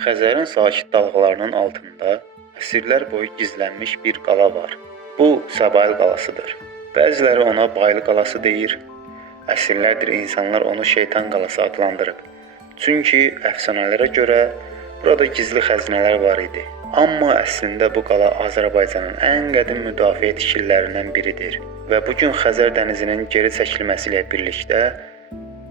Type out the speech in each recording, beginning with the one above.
Xəzərin sakit dalğalarının altında əsrlər boyu gizlənmiş bir qala var. Bu Səbail qalasıdır. Bəziləri ona Baylı qalası deyir. Əsrlərdir insanlar onu Şeytan qalası adlandırıb. Çünki əfsanələrə görə burada gizli xəzinələr var idi. Amma əslində bu qala Azərbaycanın ən qədim müdafiə tikililərindən biridir və bu gün Xəzər dənizinin geri çəkilməsi ilə birlikdə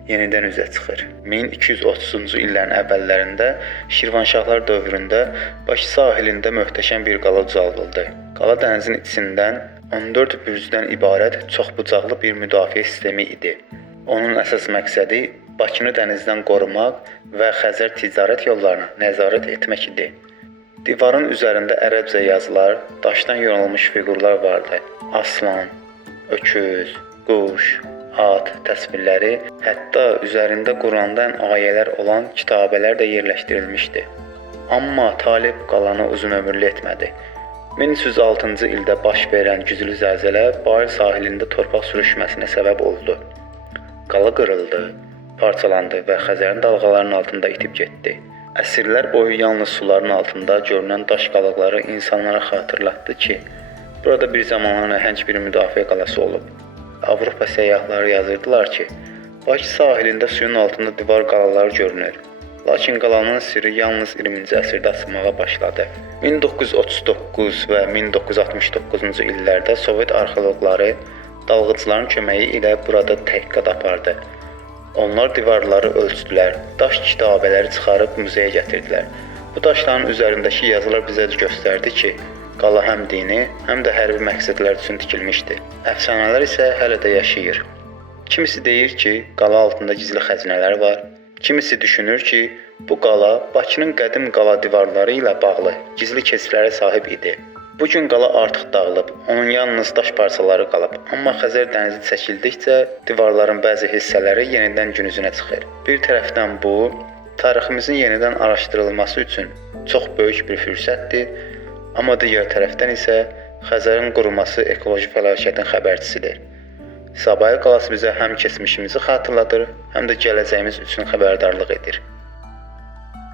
yenidən üzə çıxır. 1230-cu illərin əvvəllərində Şirvanşahlar dövründə Bakı sahilində möhtəşəm bir qala ucaldıldı. Qala dənizin içindən 14 bürcdən ibarət çoxbucaqlı bir müdafiə sistemi idi. Onun əsas məqsədi Bakını dənizdən qorumaq və Xəzər ticarət yollarına nəzarət etmək idi. Divarın üzərində ərəbcə yazılar, daşdan yonulmuş fiqurlar vardı. Aslan, öküz, quş, at təsvirləri, hətta üzərində Qurandan ayələr olan kitabələr də yerləşdirilmişdi. Amma Talib qalanı uzunömürlü etmədi. 1306-cı ildə baş verən güclü zəlzələ Bayıl sahilində torpaq sürüşməsinə səbəb oldu. Qala qırıldı, parçalandı və Xəzərin dalğalarının altında itib getdi. Əsrlər boyu yalnız suların altında görünən daş qalıqları insanlara xatırlatdı ki, burada bir zamanlar nəhəng bir müdafiə qalası olub. Avropa səyyahları yazırdılar ki, Bakı sahilində suyun altında divar qalaları görünür. Lakin qalanın sirri yalnız 20-ci əsrdə açılmağa başladı. 1939 və 1969-cu illərdə Sovet arxeoloqları dalğıcıların köməyi ilə burada təhqiqat apardı. Onlar divarları ölçdülər, daş kitabələri çıxarıb muzeyə gətirdilər. Bu daşların üzərindəki yazılar bizə göstərdi ki, qala həm dini, həm də hərbi məqsədlər üçün tikilmişdi. Əfsanələr isə hələ də yaşayır. Kimisi deyir ki, qala altında gizli xəzinələr var. Kimisi düşünür ki, bu qala Bakının qədim qala divarları ilə bağlı gizli keçidlərə sahib idi. Bu gün qala artıq dağılıb, onun yalnız daş parçaları qalıb. Amma Xəzər dənizi çəkildikcə divarların bəzi hissələri yenidən gün üzünə çıxır. Bir tərəfdən bu, tariximizin yenidən araşdırılması üçün çox böyük bir fürsətdir. Amma digər tərəfdən isə Xəzərin quruması ekoloji fəlakətin xəbərçisidir. Səbail qalası bizə həm keçmişimizi xatırladır, həm də gələcəyimiz üçün xəbərdarlıq edir.